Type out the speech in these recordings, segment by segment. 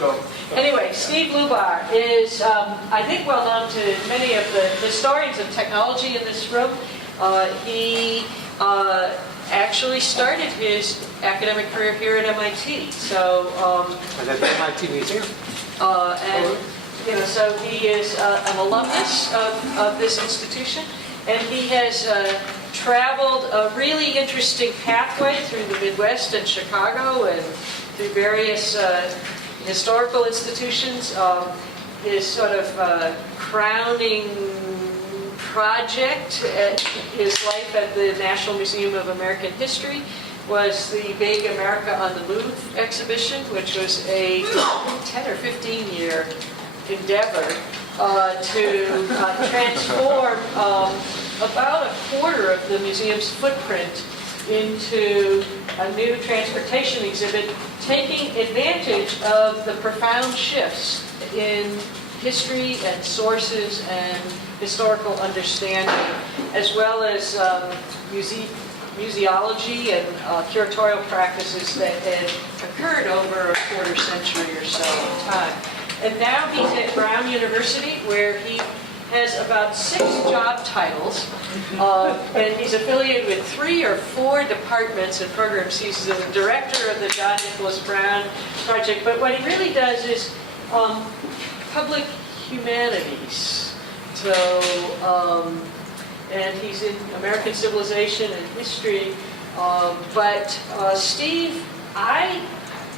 Go. Anyway, Steve Lubar is, I think, well known to many of the historians of technology in this room. He actually started his academic career here at MIT. So, and at the MIT Museum. And you know, so he is an alumnus of this institution, and he has traveled a really interesting pathway through the Midwest and Chicago and through various historical institutions. His sort of crowning project at his life at the National Museum of American History was the big America on the Move exhibition, which was a 10 or 15 year endeavor to transform about a quarter of the museum's footprint into a new transportation exhibit, taking advantage of the profound shifts in history and sources and historical understanding, as well as museology and curatorial practices that had occurred over a quarter century or so of time. And now he's at Brown University, where he has about 6 job titles, and he's affiliated with 3 or 4 departments and programs. He's the director of the John Nicholas Brown Project, but what he really does is public humanities. So, and he's in American civilization and history, but Steve, I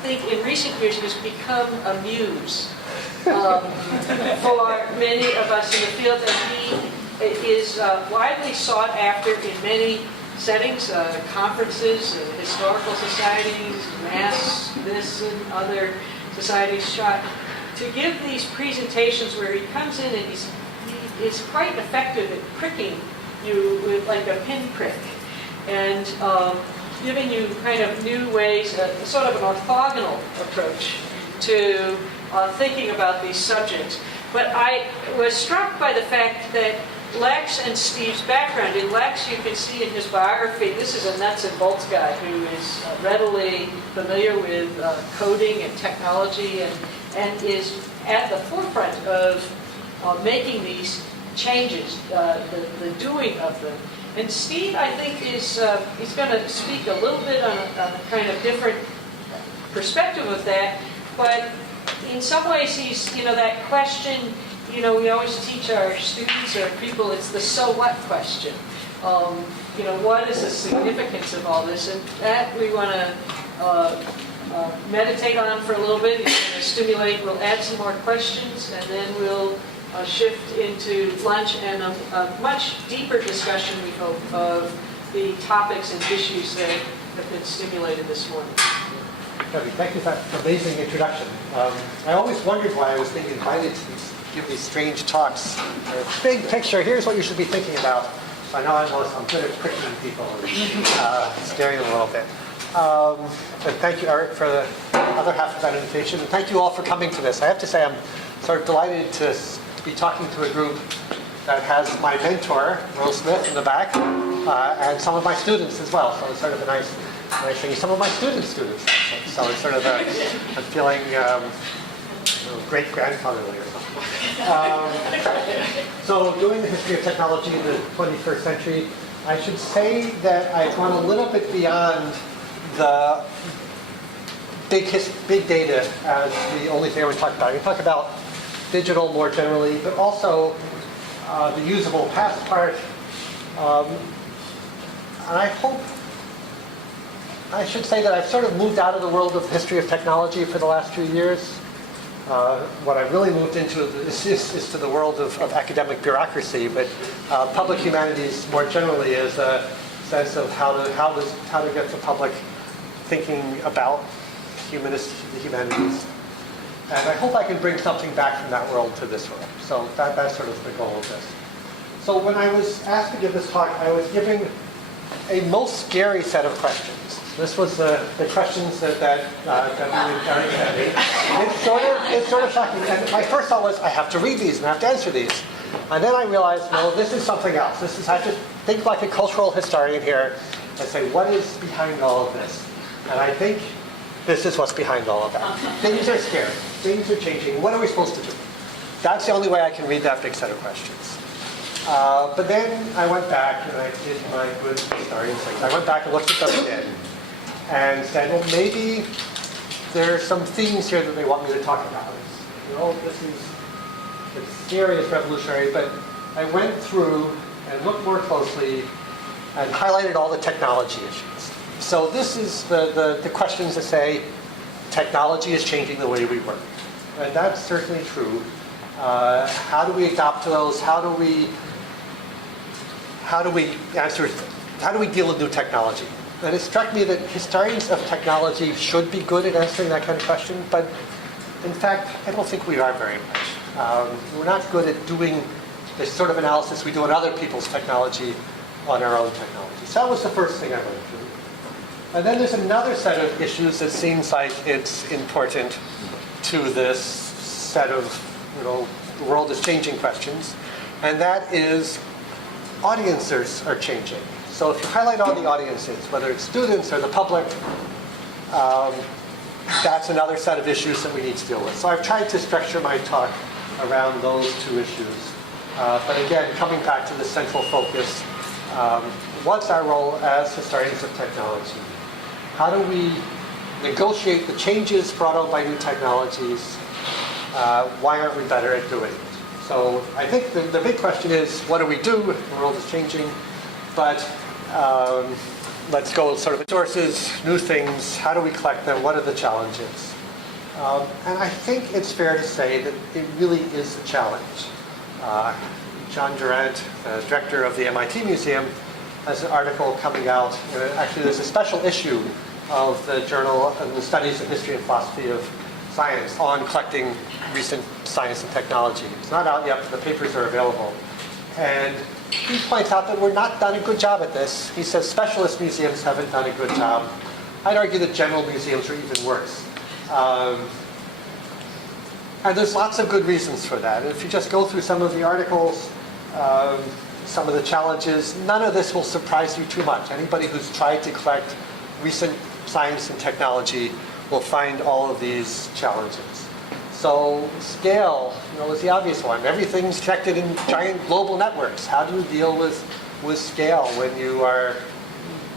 think in recent years has become a muse for many of us in the field, and he is widely sought after in many settings, conferences, historical societies, mass, this and other societies, to give these presentations where he comes in and he is quite effective at pricking you with like a pinprick and giving you kind of new ways, sort of an orthogonal approach to thinking about these subjects. But I was struck by the fact that Lex and Steve's background. In Lex, you can see in his biography, this is a nuts and bolts guy who is readily familiar with coding and technology and is at the forefront of making these changes, the doing of them. And Steve, I think, is he's going to speak a little bit on a kind of different perspective of that, but in some ways he's, you know, that question, you know, we always teach our students or people, it's the so what question. You know, what is the significance of all this? And that we want to meditate on for a little bit. He's going to stimulate, we'll add some more questions, and then we'll shift into lunch and a much deeper discussion, we hope, of the topics and issues that have been stimulated this morning. Thank you for that amazing introduction. I always wondered why I was being invited to give these strange talks. Big picture, here's what you should be thinking about. I know I'm good at pricking people and scaring them a little bit. And thank you, Eric, for the other half of that invitation. And thank you all for coming to this. I have to say I'm sort of delighted to be talking to a group that has my mentor, Will Smith, in the back, and some of my students as well. So it's sort of a nice thing. Some of my students, actually. So it's sort of I'm feeling great-grandfatherly or something. So doing the history of technology in the 21st century, I should say that I've gone a little bit beyond the big data as the only thing I would talk about. We talk about digital more generally, but also the usable past part. And I should say that I've sort of moved out of the world of history of technology for the last few years. What I've really moved into is to the world of academic bureaucracy, but public humanities more generally is a sense of how to get the public thinking about the humanities. And I hope I can bring something back from that world to this world. So that's sort of the goal of this. So when I was asked to give this talk, I was giving a most scary set of questions. This was the questions that Gary sent me. It's sort of shocking. And my first thought was, I have to read these and I have to answer these. And then I realized, no, this is something else. I have to think like a cultural historian here and say, what is behind all of this? And I think This is what's behind all of that. Things are scary. Things are changing. What are we supposed to do? That's the only way I can read that big set of questions. But then I went back and I did my good historian things. I went back and looked at them again and said, well, maybe there are some themes here that they want me to talk about. You know, it's scary, it's revolutionary, but I went through and looked more closely and highlighted all the technology issues. So this is the questions that say technology is changing the way we work. And that's certainly true. How do we adapt to those? How do we deal with new technology? And it struck me that historians of technology should be good at answering that kind of question, but in fact, I don't think we are very much. We're not good at doing the sort of analysis we do on other people's technology on our own technology. So that was the first thing I went through. And then there's another set of issues that seems like it's important to this set of, the world is changing questions, and that is audiences are changing. So if you highlight all the audiences, whether it's students or the public, that's another set of issues that we need to deal with. So I've tried to structure my talk around those two issues. But again, coming back to the central focus, what's our role as historians of technology? How do we negotiate the changes brought on by new technologies? Why aren't we better at doing it? So I think the big question is, what do we do? The world is changing. But let's go sort of sources, new things. How do we collect them? What are the challenges? And I think it's fair to say that it really is a challenge. John Durant, director of the MIT Museum, has an article coming out. Actually, there's a special issue of the Journal of the Studies of History and Philosophy of Science on collecting recent science and technology. It's not out yet, but the papers are available. And he points out that we're not done a good job at this. He says specialist museums haven't done a good job. I'd argue that general museums are even worse. And there's lots of good reasons for that. And if you just go through some of the articles, some of the challenges, none of this will surprise you too much. Anybody who's tried to collect recent science and technology will find all of these challenges. So scale, is the obvious one. Everything's connected in giant global networks. How do you deal with scale when you are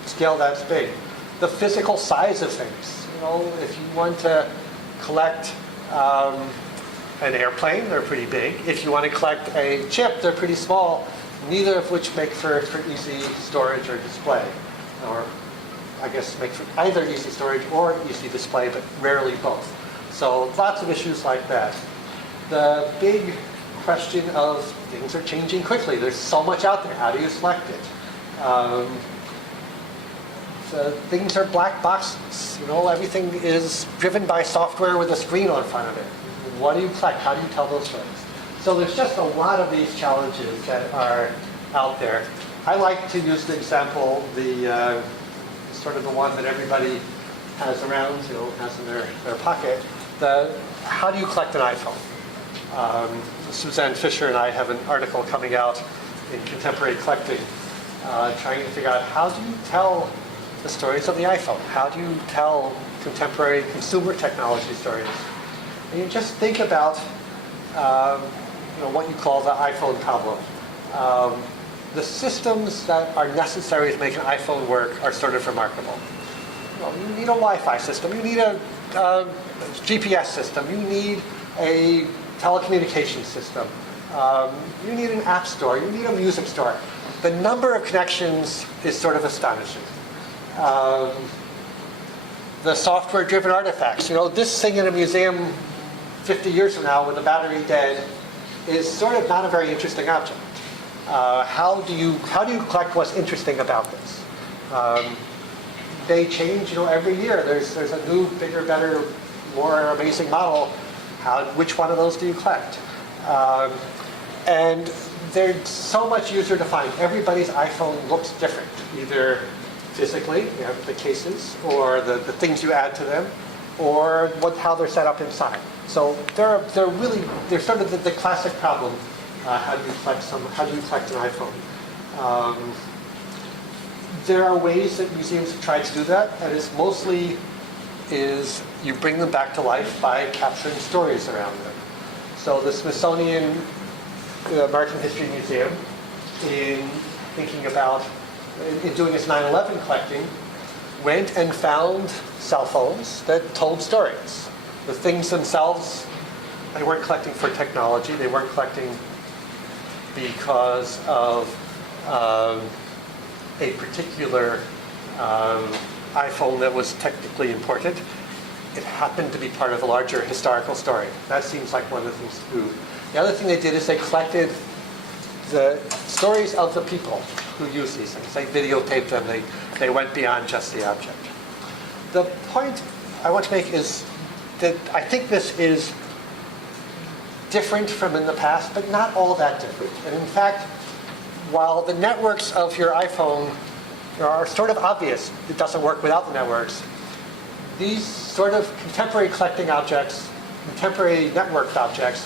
scale that's big? The physical size of things. If you want to collect an airplane, they're pretty big. If you want to collect a chip, they're pretty small, neither of which make for easy storage or display. Or I guess make for either easy storage or easy display, but rarely both. So lots of issues like that. The big question of things are changing quickly. There's so much out there. How do you select it? Things are black boxes. Everything is driven by software with a screen on front of it. What do you collect? How do you tell those stories? So there's just a lot of these challenges that are out there. I like to use the example, sort of the one that everybody has around, has in their pocket. How do you collect an iPhone? Suzanne Fisher and I have an article coming out in Contemporary Collecting, trying to figure out how do you tell the stories of the iPhone? How do you tell contemporary consumer technology stories? And you just think about what you call the iPhone problem. The systems that are necessary to make an iPhone work are sort of remarkable. You need a Wi-Fi system. You need a GPS system. You need a telecommunications system. You need an app store. You need a music store. The number of connections is sort of astonishing. The software-driven artifacts. This thing in a museum 50 years from now with the battery dead is sort of not a very interesting object. How do you collect what's interesting about this? They change, every year. There's a new, bigger, better, more amazing model. Which one of those do you collect? And they're so much user defined. Everybody's iPhone looks different, either physically, you have the cases, or the things you add to them, or how they're set up inside. So they're sort of the classic problem. How do you collect an iPhone? There are ways that museums have tried to do that, and it's mostly is you bring them back to life by capturing stories around them. So the Smithsonian American History Museum, in thinking about, in doing its 9/11 collecting, went and found cell phones that told stories. The things themselves, they weren't collecting for technology, they weren't collecting because of a particular iPhone that was technically important. It happened to be part of a larger historical story. That seems like one of the things to do. The other thing they did is they collected the stories of the people who use these things. They videotaped them. They went beyond just the object. The point I want to make is that I think this is different from in the past, but not all that different. And in fact, while the networks of your iPhone are sort of obvious, it doesn't work without the networks, these sort of contemporary collecting objects, contemporary networked objects,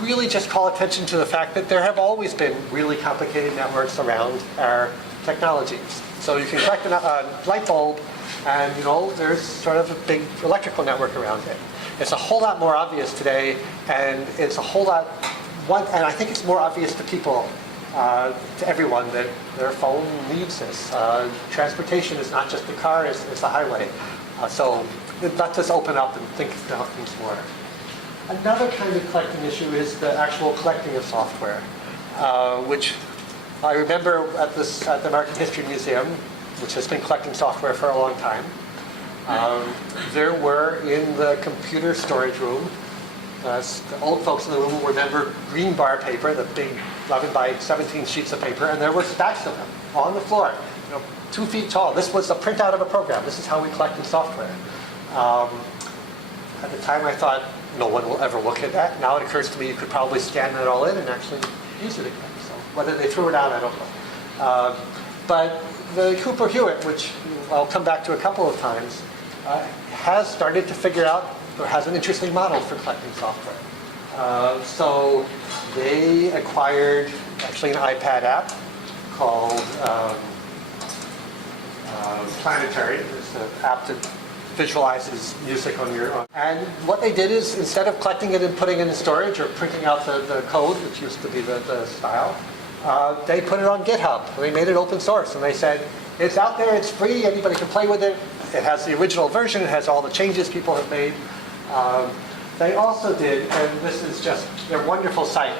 really just call attention to the fact that there have always been really complicated networks around our technologies. So you can collect a light bulb, and there's sort of a big electrical network around it. It's a whole lot more obvious today, and it's a whole lot, and I think it's more obvious to people, to everyone, that their phone needs this. Transportation is not just the car, it's the highway. So let us open up and think about things more. Another kind of collecting issue is the actual collecting of software, which I remember at the American History Museum, which has been collecting software for a long time. There were in the computer storage room, the old folks in the room will remember green bar paper, the big 11 by 17 sheets of paper, and there were stacks of them on the floor, 2 feet tall. This was a printout of a program. This is how we collected software. At the time I thought, no one will ever look at that. Now it occurs to me you could probably scan that all in and actually use it again. So whether they threw it out, I don't know. But the Cooper Hewitt, which I'll come back to a couple of times, has started to figure out, or has an interesting model for collecting software. So they acquired actually an iPad app called Planetary. It's an app that visualizes music on your own. And what they did is, instead of collecting it and putting it in storage or printing out the code, which used to be the style, they put it on GitHub. They made it open source, and they said, it's out there, it's free, anybody can play with it. It has the original version, it has all the changes people have made. They also did, and this is just their wonderful site.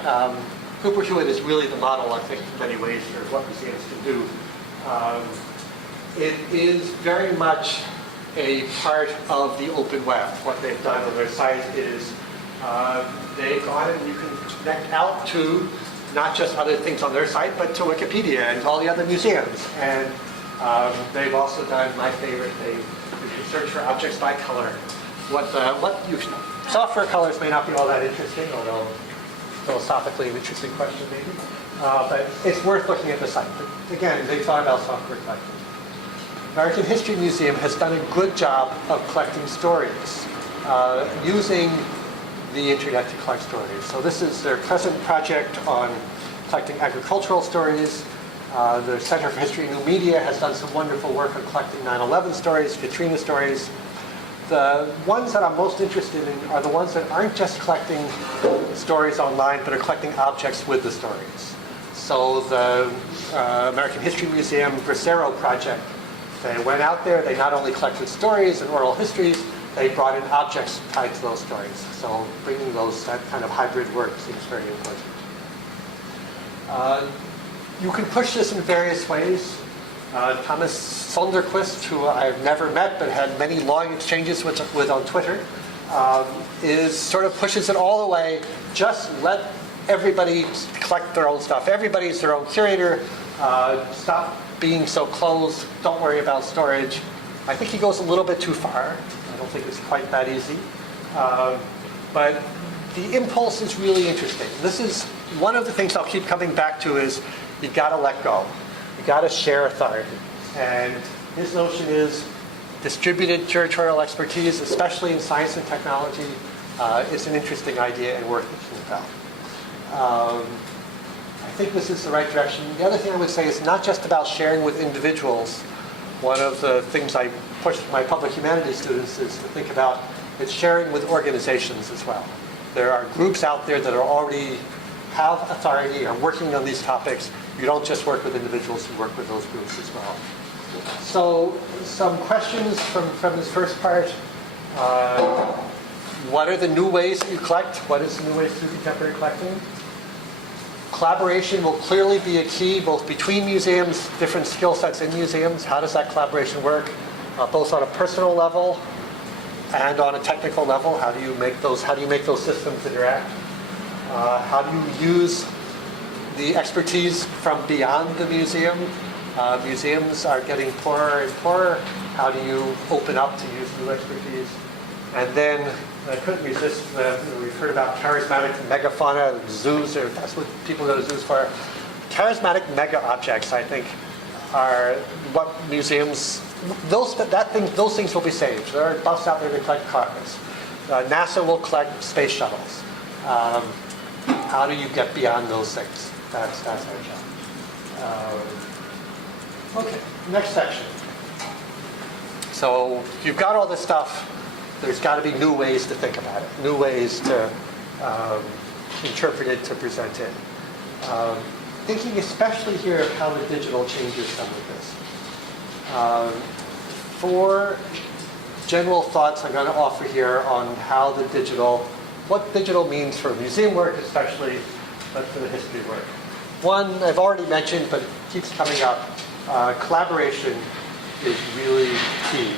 Cooper Hewitt is really the model, I think, in many ways for what museums can do. It is very much a part of the open web. What they've done on their site is they've gone and you can connect out to not just other things on their site, but to Wikipedia and all the other museums. And they've also done my favorite thing. You can search for objects by color. Software colors may not be all that interesting, although philosophically an interesting question maybe. But it's worth looking at the site. But again, they thought about software collecting. American History Museum has done a good job of collecting stories, using the internet to collect stories. So this is their present project on collecting agricultural stories. The Center for History and New Media has done some wonderful work on collecting 9/11 stories, Katrina stories. The ones that I'm most interested in are the ones that aren't just collecting stories online, but are collecting objects with the stories. So the American History Museum Bracero project, they went out there, they not only collected stories and oral histories, they brought in objects tied to those stories. So bringing that kind of hybrid work seems very important. You can push this in various ways. Thomas Sonderquist, who I've never met but had many long exchanges with on Twitter, sort of pushes it all the way. Just let everybody collect their own stuff. Everybody's their own curator. Stop being so closed. Don't worry about storage. I think he goes a little bit too far. I don't think it's quite that easy. But the impulse is really interesting. This is one of the things I'll keep coming back to is you got to let go. You got to share authority. And his notion is distributed curatorial expertise, especially in science and technology, is an interesting idea and worth thinking about. I think this is the right direction. The other thing I would say is not just about sharing with individuals, one of the things I push my public humanities students is to think about it's sharing with organizations as well. There are groups out there that are already have authority, are working on these topics. You don't just work with individuals, you work with those groups as well. So some questions from this first part. What are the new ways that you collect? What is the new ways to do contemporary collecting? Collaboration will clearly be a key, both between museums, different skill sets in museums. How does that collaboration work? Both on a personal level and on a technical level. How do you make those systems interact? How do you use the expertise from beyond the museum? Museums are getting poorer and poorer. How do you open up to use new expertise? And then I couldn't resist, we've heard about charismatic megafauna, zoos, or that's what people go to zoos for. Charismatic mega objects, I think, are what museums, those things will be saved. There are buffs out there to collect cars. NASA will collect space shuttles. How do you get beyond those things? That's our job. Okay, next section. So you've got all this stuff. There's got to be new ways to think about it, new ways to interpret it, to present it. Thinking especially here of how the digital changes some of this. 4 general thoughts I'm going to offer here on how what digital means for museum work especially, but for the history work. One I've already mentioned, but it keeps coming up. Collaboration is really key.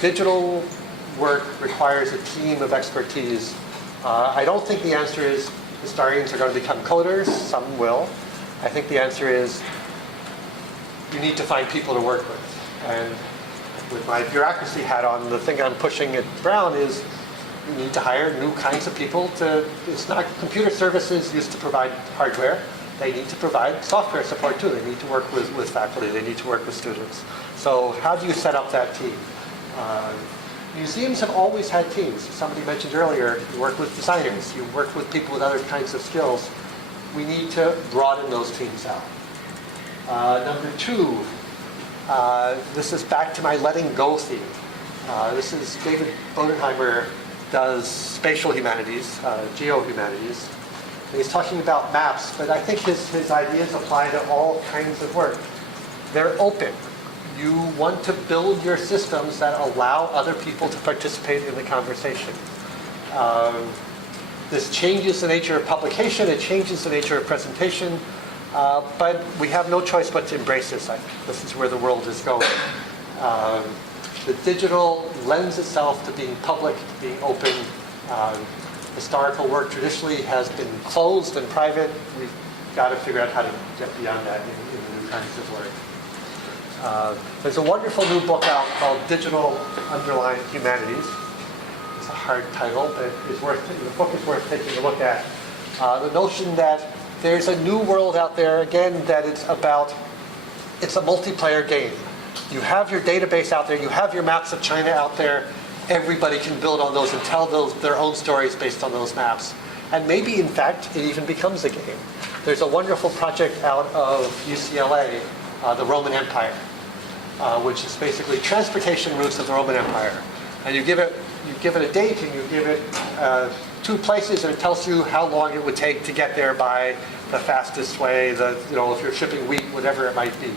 Digital work requires a team of expertise. I don't think the answer is historians are going to become coders. Some will. I think the answer is you need to find people to work with. And with my bureaucracy hat on, the thing I'm pushing at Brown is you need to hire new kinds of people it's not computer services used to provide hardware. They need to provide software support too. They need to work with faculty. They need to work with students. So how do you set up that team? Museums have always had teams. Somebody mentioned earlier, you work with designers, you work with people with other kinds of skills. We need to broaden those teams out. Number 2, this is back to my letting go theme. This is David Bodenheimer does spatial humanities, geo-humanities. And he's talking about maps, but I think his ideas apply to all kinds of work. They're open. You want to build your systems that allow other people to participate in the conversation. This changes the nature of publication, it changes the nature of presentation, but we have no choice but to embrace this. I think this is where the world is going. The digital lends itself to being public, to being open. Historical work traditionally has been closed and private. We've got to figure out how to get beyond that in new kinds of work. There's a wonderful new book out called Digital Underlying Humanities. It's a hard title, but the book is worth taking a look at. The notion that there's a new world out there, again, that it's a multiplayer game. You have your database out there, you have your maps of China out there, everybody can build on those and tell their own stories based on those maps. And maybe, in fact, it even becomes a game. There's a wonderful project out of UCLA, the Roman Empire, which is basically transportation routes of the Roman Empire. And you give it a date and you give it 2 places, and it tells you how long it would take to get there by the fastest way, if you're shipping wheat, whatever it might be.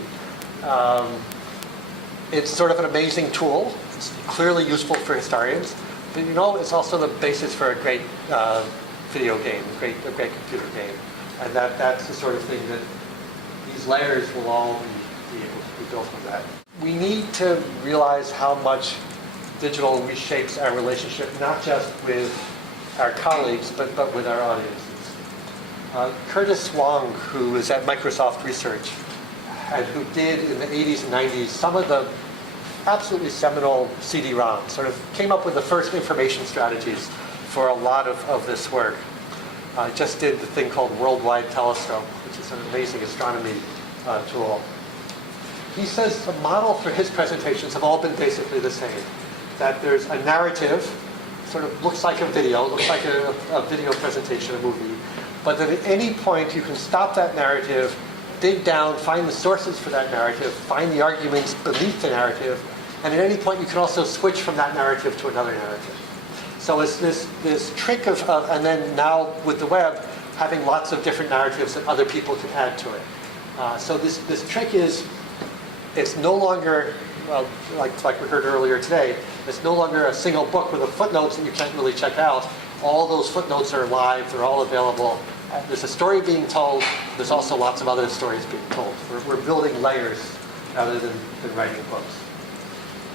It's sort of an amazing tool. It's clearly useful for historians, but it's also the basis for a great video game, a great computer game. And that's the sort of thing that these layers will all be able to be built from that. We need to realize how much digital reshapes our relationship, not just with our colleagues, but with our audiences. Curtis Wong, who is at Microsoft Research, and who did in the 80s and 90s some of the absolutely seminal CD-ROMs, sort of came up with the first information strategies for a lot of this work. Just did the thing called Worldwide Telescope, which is an amazing astronomy tool. He says the model for his presentations have all been basically the same, that there's a narrative, sort of looks like a video, looks like a video presentation, a movie, but that at any point you can stop that narrative, dig down, find the sources for that narrative, find the arguments beneath the narrative, and at any point you can also switch from that narrative to another narrative. So it's this trick of and then now with the web, having lots of different narratives that other people can add to it. So this trick is, it's no longer, well, like we heard earlier today, it's no longer a single book with the footnotes that you can't really check out. All those footnotes are live, they're all available. There's a story being told, there's also lots of other stories being told. We're building layers rather than writing books.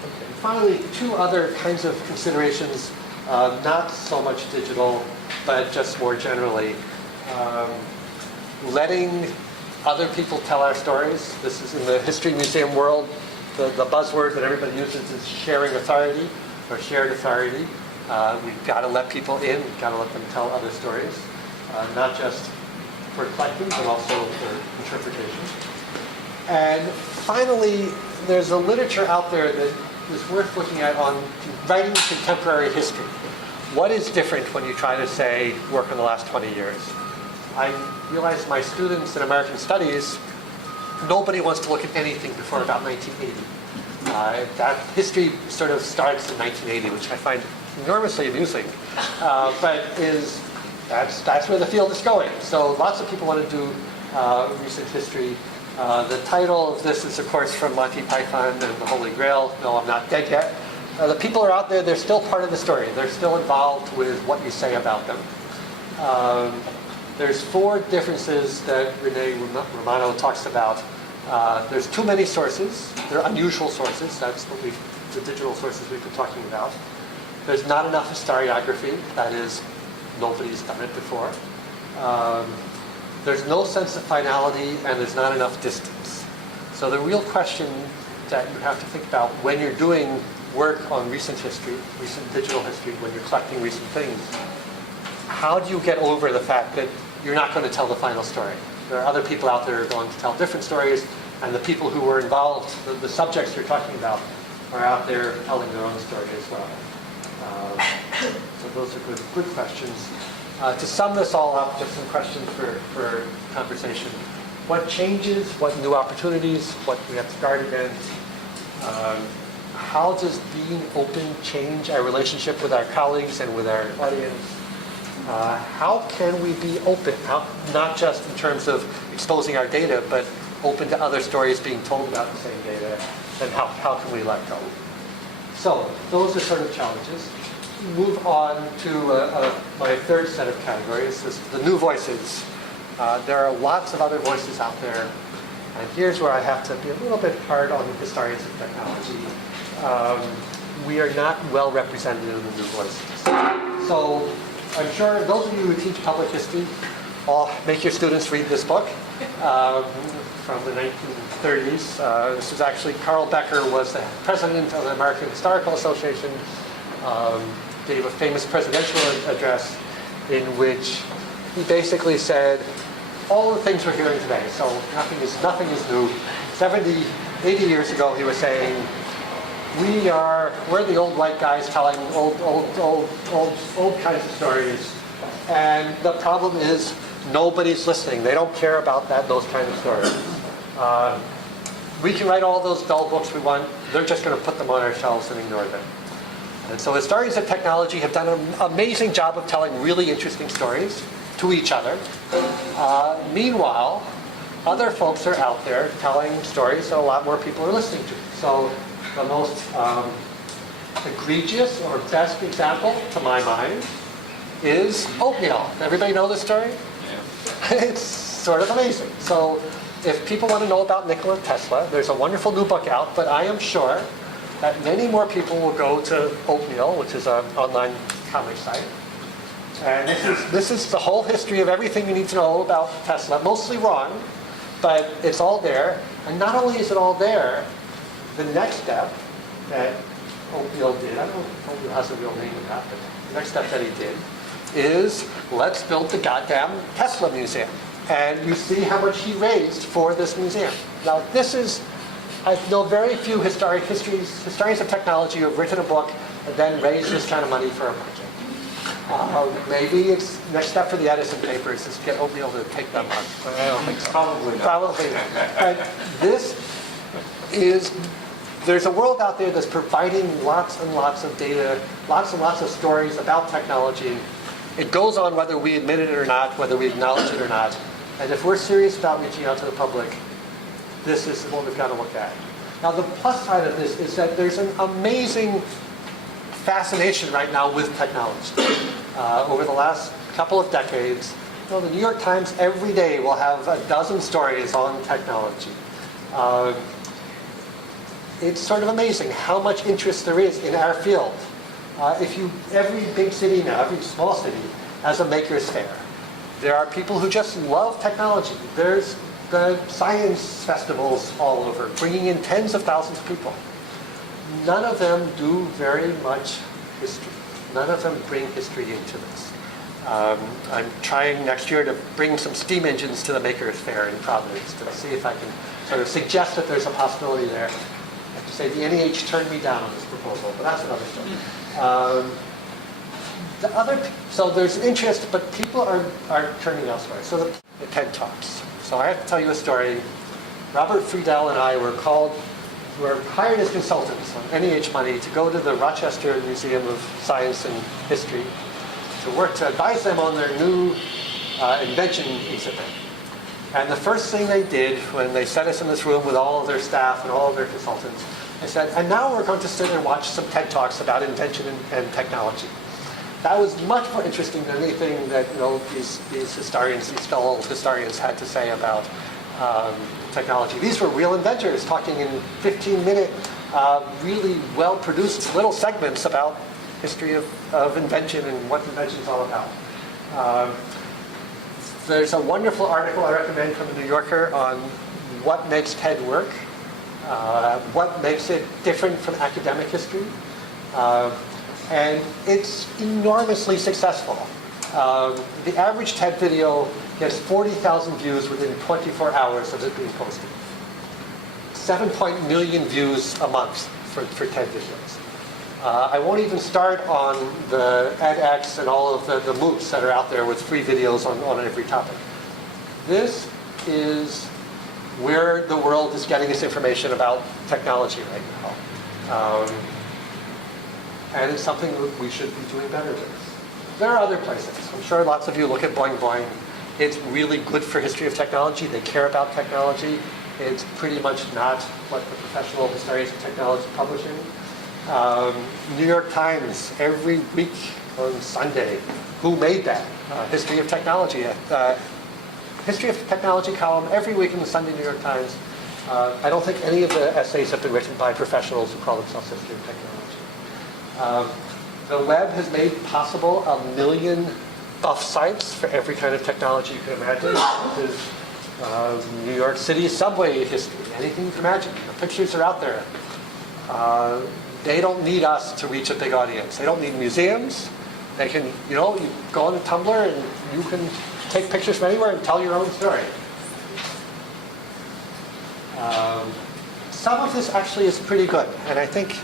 Okay. Finally, two other kinds of considerations, not so much digital, but just more generally. Letting other people tell our stories. This is in the history museum world, the buzzword that everybody uses is sharing authority or shared authority. We've got to let people in, we've got to let them tell other stories, not just for collecting, but also for interpretation. And finally, there's a literature out there that is worth looking at on writing contemporary history. What is different when you try to, say, work in the last 20 years? I realize my students in American Studies, nobody wants to look at anything before about 1980. That history sort of starts in 1980, which I find enormously amusing, but that's where the field is going. So lots of people want to do recent history. The title of this is, of course, from Monty Python and the Holy Grail. No, I'm not dead yet. The people are out there, they're still part of the story. They're still involved with what you say about them. There's four differences that Rene Romano talks about. There's too many sources. They're unusual sources. That's what the digital sources we've been talking about. There's not enough historiography. That is, nobody's done it before. There's no sense of finality, and there's not enough distance. So the real question that you have to think about when you're doing work on recent history, recent digital history, when you're collecting recent things, how do you get over the fact that you're not going to tell the final story? There are other people out there who are going to tell different stories, and the people who were involved, the subjects you're talking about, are out there telling their own story as well. So those are good questions. To sum this all up, just some questions for conversation. What changes? What new opportunities? What we have to guard against? How does being open change our relationship with our colleagues and with our audience? How can we be open? Not just in terms of exposing our data, but open to other stories being told about the same data, and how can we let go? So those are sort of challenges. Move on to my third set of categories, the new voices. There are lots of other voices out there, and here's where I have to be a little bit hard on the historians of technology. We are not well represented in the new voices. So I'm sure those of you who teach public history, make your students read this book from the 1930s. This is actually, Carl Becker was the president of the American Historical Association, gave a famous presidential address in which he basically said all the things we're hearing today. So nothing is new. 70, 80 years ago, he was saying, we're the old white guys telling old kinds of stories, and the problem is nobody's listening. They don't care about those kinds of stories. We can write all those dull books we want. They're just going to put them on our shelves and ignore them. And so historians of technology have done an amazing job of telling really interesting stories to each other. Meanwhile, other folks are out there telling stories that a lot more people are listening to. So the most egregious or best example, to my mind, is oatmeal. Everybody know this story? Yeah. It's sort of amazing. So if people want to know about Nikola Tesla, there's a wonderful new book out, but I am sure that many more people will go to Oatmeal, which is an online comic site. And this is the whole history of everything you need to know about Tesla. Mostly wrong, but it's all there. And not only is it all there, the next step that Oatmeal did, I don't know if Oatmeal has a real name in that, but the next step that he did is, let's build the goddamn Tesla museum. And you see how much he raised for this museum. Now this is, I know very few historians of technology who have written a book and then raised this kind of money for a project. Maybe it's next step for the Edison papers is get oatmeal to take them on. But I don't think so. Probably not. Probably not. But there's a world out there that's providing lots and lots of data, lots and lots of stories about technology. It goes on whether we admit it or not, whether we acknowledge it or not. And if we're serious about reaching out to the public, this is what we've got to look at. Now, the plus side of this is that there's an amazing fascination right now with technology. Over the last couple of decades, the New York Times every day will have a dozen stories on technology. It's sort of amazing how much interest there is in our field. Every big city now, every small city has a maker's fair. There are people who just love technology. There's the science festivals all over, bringing in tens of thousands of people. None of them do very much history. None of them bring history into this. I'm trying next year to bring some steam engines to the Maker's Fair in Providence to see if I can sort of suggest that there's a possibility there. I have to say the NEH turned me down on this proposal, but that's another story. So there's interest, but people are turning elsewhere. So the TED Talks. So I have to tell you a story. Robert Friedel and I were hired as consultants on NEH money to go to the Rochester Museum of Science and History to work to advise them on their new invention exhibit. And the first thing they did when they set us in this room with all of their staff and all of their consultants, they said, and now we're going to sit and watch some TED Talks about invention and technology. That was much more interesting than anything that these historians, these fellow historians had to say about technology. These were real inventors talking in 15-minute, really well-produced little segments about history of invention and what invention is all about. There's a wonderful article I recommend from the New Yorker on what makes TED work, what makes it different from academic history. And it's enormously successful. The average TED video gets 40,000 views within 24 hours of it being posted. 7 million views a month for TED videos. I won't even start on the edX and all of the MOOCs that are out there with free videos on every topic. This is where the world is getting its information about technology right now. And it's something that we should be doing better with. There are other places. I'm sure lots of you look at Boing Boing. It's really good for history of technology. They care about technology. It's pretty much not what the professional historians of technology are publishing. New York Times, every week on Sunday. Who made that? History of technology. History of technology column every week in the Sunday New York Times. I don't think any of the essays have been written by professionals who call themselves history of technology. The web has made possible 1 million buff sites for every kind of technology you can imagine. This is New York City subway history, anything you can imagine. The pictures are out there. They don't need us to reach a big audience. They don't need museums. They can, you go on Tumblr and you can take pictures from anywhere and tell your own story. Some of this actually is pretty good, and I think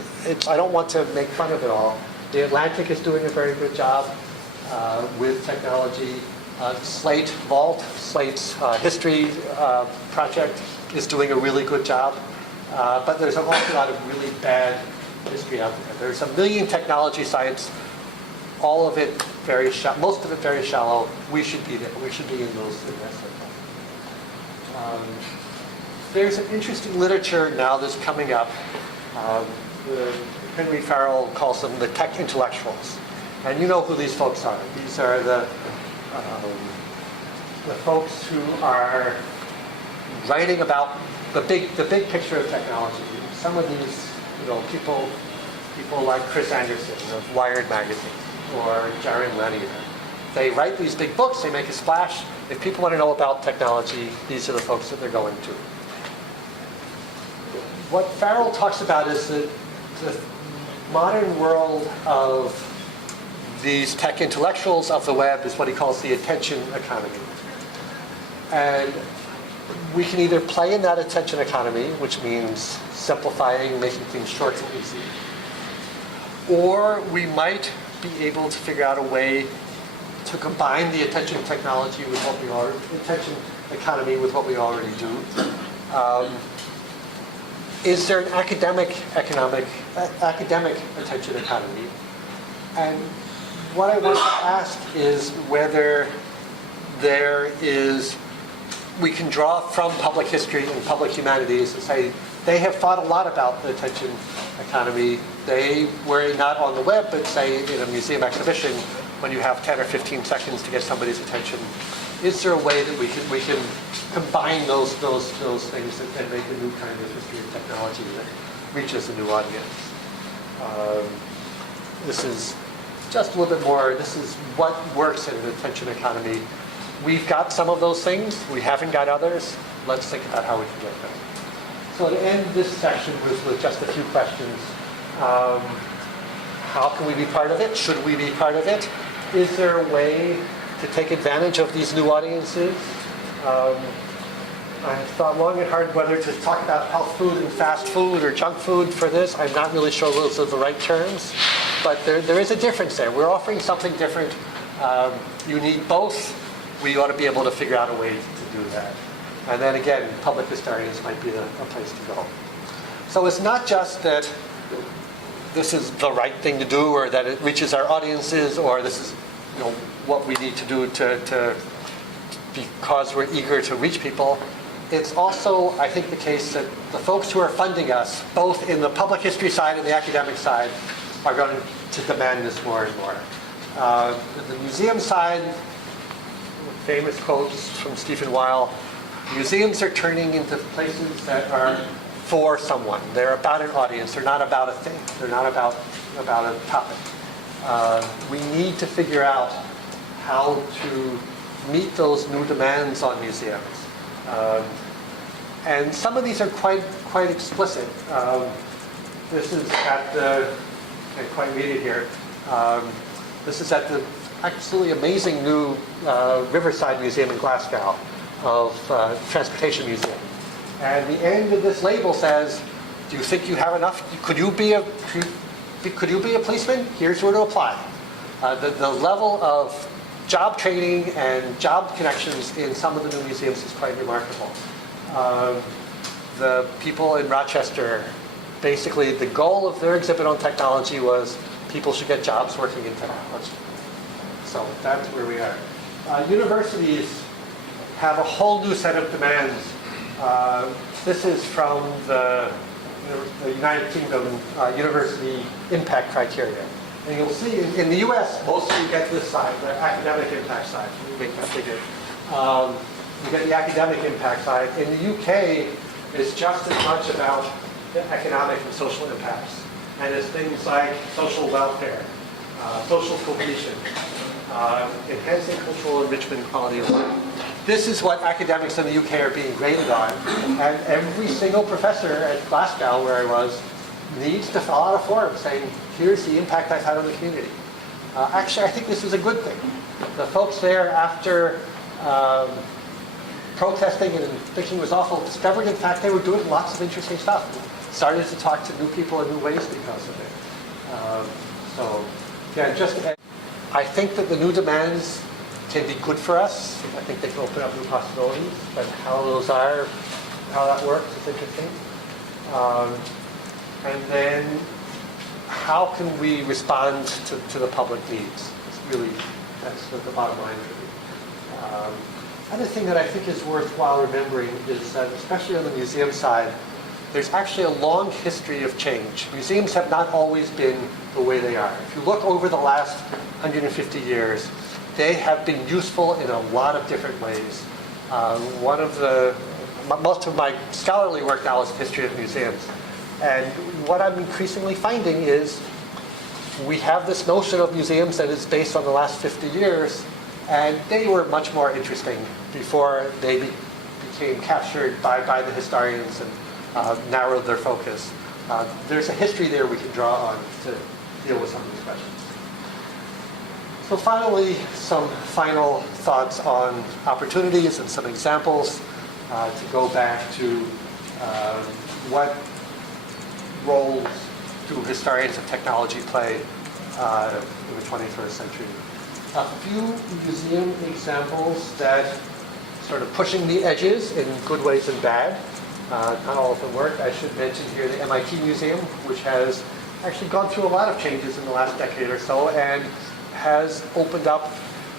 I don't want to make fun of it all. The Atlantic is doing a very good job with technology. Slate Vault, Slate's history project is doing a really good job. But there's an awful lot of really bad history out there. There's 1 million technology sites, all of it very shallow, most of it very shallow. We should be there. We should be in those things. There's an interesting literature now that's coming up. Henry Farrell calls them the tech intellectuals. And you know who these folks are. These are the folks who are writing about the big picture of technology. Some of these, people like Chris Anderson of Wired magazine or Jaron Lanier. They write these big books, they make a splash. If people want to know about technology, these are the folks that they're going to. What Farrell talks about is the modern world of these tech intellectuals of the web is what he calls the attention economy. And we can either play in that attention economy, which means simplifying, making things short and easy, or we might be able to figure out a way to combine the attention technology with what we already, attention economy with what we already do. Is there an academic attention economy? And what I want to ask is whether we can draw from public history and public humanities and say, they have thought a lot about the attention economy. They were not on the web, but say in a museum exhibition, when you have 10 or 15 seconds to get somebody's attention, is there a way that we can combine those things and make a new kind of history of technology that reaches a new audience? This is just a little bit more, this is what works in an attention economy. We've got some of those things, we haven't got others. Let's think about how we can get them. So to end this section with just a few questions. How can we be part of it? Should we be part of it? Is there a way to take advantage of these new audiences? I've thought long and hard whether to talk about health food and fast food or junk food for this. I'm not really sure those are the right terms, but there is a difference there. We're offering something different. You need both. We ought to be able to figure out a way to do that. And then again, public historians might be a place to go. So it's not just that this is the right thing to do, or that it reaches our audiences, or this is what we need to do to because we're eager to reach people. It's also, I think, the case that the folks who are funding us, both in the public history side and the academic side, are going to demand this more and more. The museum side, famous quotes from Stephen Weil, museums are turning into places that are for someone. They're about an audience. They're not about a thing. They're not about a topic. We need to figure out how to meet those new demands on museums. And some of these are quite explicit. This is at the, I can't quite read it here. This is at the absolutely amazing new Riverside Museum in Glasgow of Transportation Museum. And the end of this label says, do you think you have enough? Could you be a policeman? Here's where to apply. The level of job training and job connections in some of the new museums is quite remarkable. The people in Rochester, basically the goal of their exhibit on technology was people should get jobs working in technology. So that's where we are. Universities have a whole new set of demands. This is from the United Kingdom University Impact Criteria. And you'll see in the US, mostly you get this side, the academic impact side. Let me make that bigger. You get the academic impact side. In the UK, it's just as much about the economic and social impacts. And it's things like social welfare, social cohesion, enhancing cultural enrichment and quality of life. This is what academics in the UK are being graded on. And every single professor at Glasgow, where I was, needs to fill out a form saying, here's the impact I've had on the community. Actually, I think this is a good thing. The folks there, after protesting and thinking it was awful, discovered, in fact, they were doing lots of interesting stuff. Started to talk to new people in new ways because of it. So, yeah, I think that the new demands can be good for us. I think they can open up new possibilities, but how that works is interesting. And then how can we respond to the public needs? That's the bottom line for me. Other thing that I think is worthwhile remembering is that, especially on the museum side, there's actually a long history of change. Museums have not always been the way they are. If you look over the last 150 years, they have been useful in a lot of different ways. Most of my scholarly work now is history of museums. And what I'm increasingly finding is we have this notion of museums that is based on the last 50 years, and they were much more interesting before they became captured by the historians and narrowed their focus. There's a history there we can draw on to deal with some of these questions. So finally, some final thoughts on opportunities and some examples to go back to what roles do historians of technology play for the 21st century. A few museum examples that sort of pushing the edges in good ways and bad. Not all of them work. I should mention here the MIT Museum, which has actually gone through a lot of changes in the last decade or so and has opened up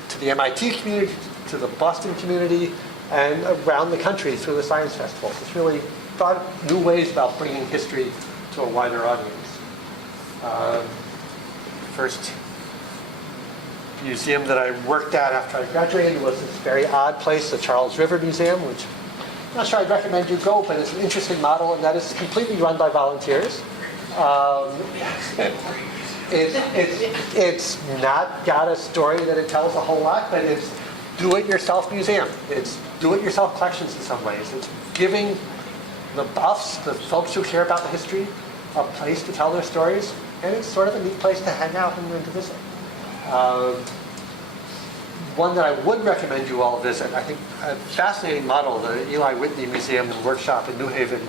to the MIT community, to the Boston community, and around the country through the science festivals. It's really thought new ways about bringing history to a wider audience. First museum that I worked at after I graduated was this very odd place, the Charles River Museum, which I'm not sure I'd recommend you go, but it's an interesting model, and that is completely run by volunteers. It's not got a story that it tells a whole lot, but it's do-it-yourself museum. It's do-it-yourself collections in some ways. It's giving the buffs, the folks who care about the history, a place to tell their stories, and it's sort of a neat place to hang out and to visit. One that I would recommend you all visit, I think a fascinating model, the Eli Whitney Museum and Workshop in New Haven,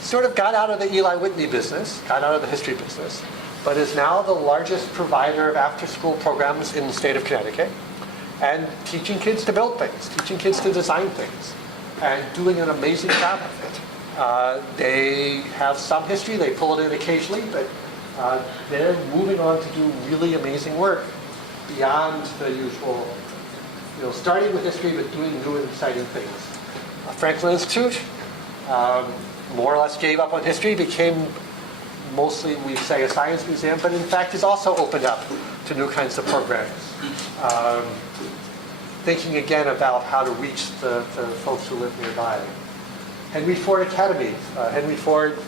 sort of got out of the Eli Whitney business, got out of the history business, but is now the largest provider of after-school programs in the state of Connecticut, and teaching kids to build things, teaching kids to design things, and doing an amazing job of it. They have some history, they pull it in occasionally, but they're moving on to do really amazing work beyond the usual, starting with history but doing new and exciting things. Franklin Institute more or less gave up on history, became mostly, we say, a science museum, but in fact has also opened up to new kinds of programs. Thinking again about how to reach the folks who live nearby. Henry Ford Academy. Henry Ford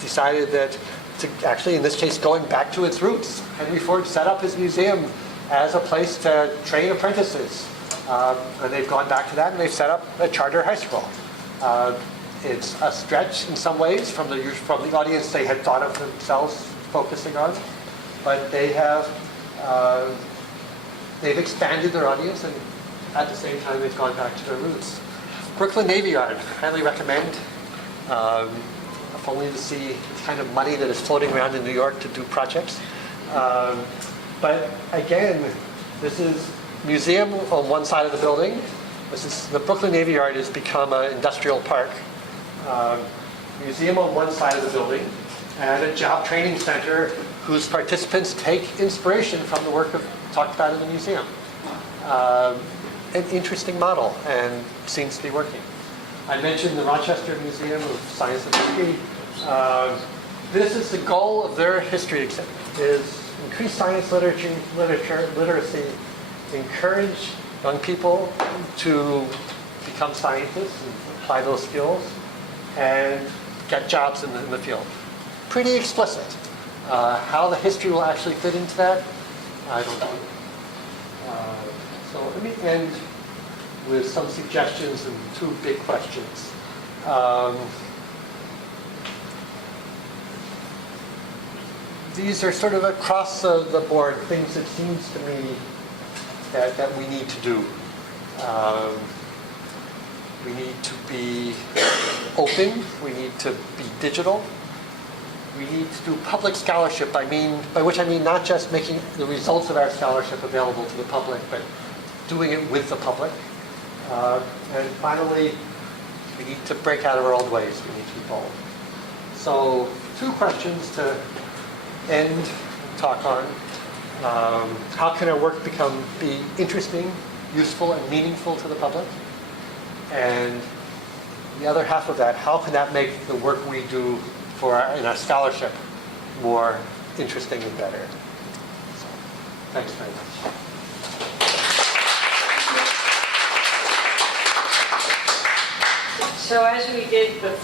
decided that, actually in this case going back to its roots, Henry Ford set up his museum as a place to train apprentices. And they've gone back to that and they've set up a charter high school. It's a stretch in some ways from the audience they had thought of themselves focusing on, but they have they've expanded their audience, and at the same time they've gone back to their roots. Brooklyn Navy Yard, highly recommend. If only to see the kind of money that is floating around in New York to do projects. But again, this is museum on one side of the building. The Brooklyn Navy Yard has become an industrial park. Museum on one side of the building, and a job training center whose participants take inspiration from the work talked about in the museum. An interesting model, and seems to be working. I mentioned the Rochester Museum of Science and History. This is the goal of their history exhibit, is increase science literacy, encourage young people to become scientists and apply those skills, and get jobs in the field. Pretty explicit. How the history will actually fit into that, I don't know. So let me end with some suggestions and two big questions. These are sort of across the board things that seems to me that we need to do. We need to be open. We need to be digital. We need to do public scholarship, by which I mean not just making the results of our scholarship available to the public, but doing it with the public. And finally, we need to break out of our old ways. We need to be bold. So, two questions to end talk on. How can our work be interesting, useful, and meaningful to the public? And the other half of that, how can that make the work we do in our scholarship more interesting and better? So, thanks very much. So as we did before,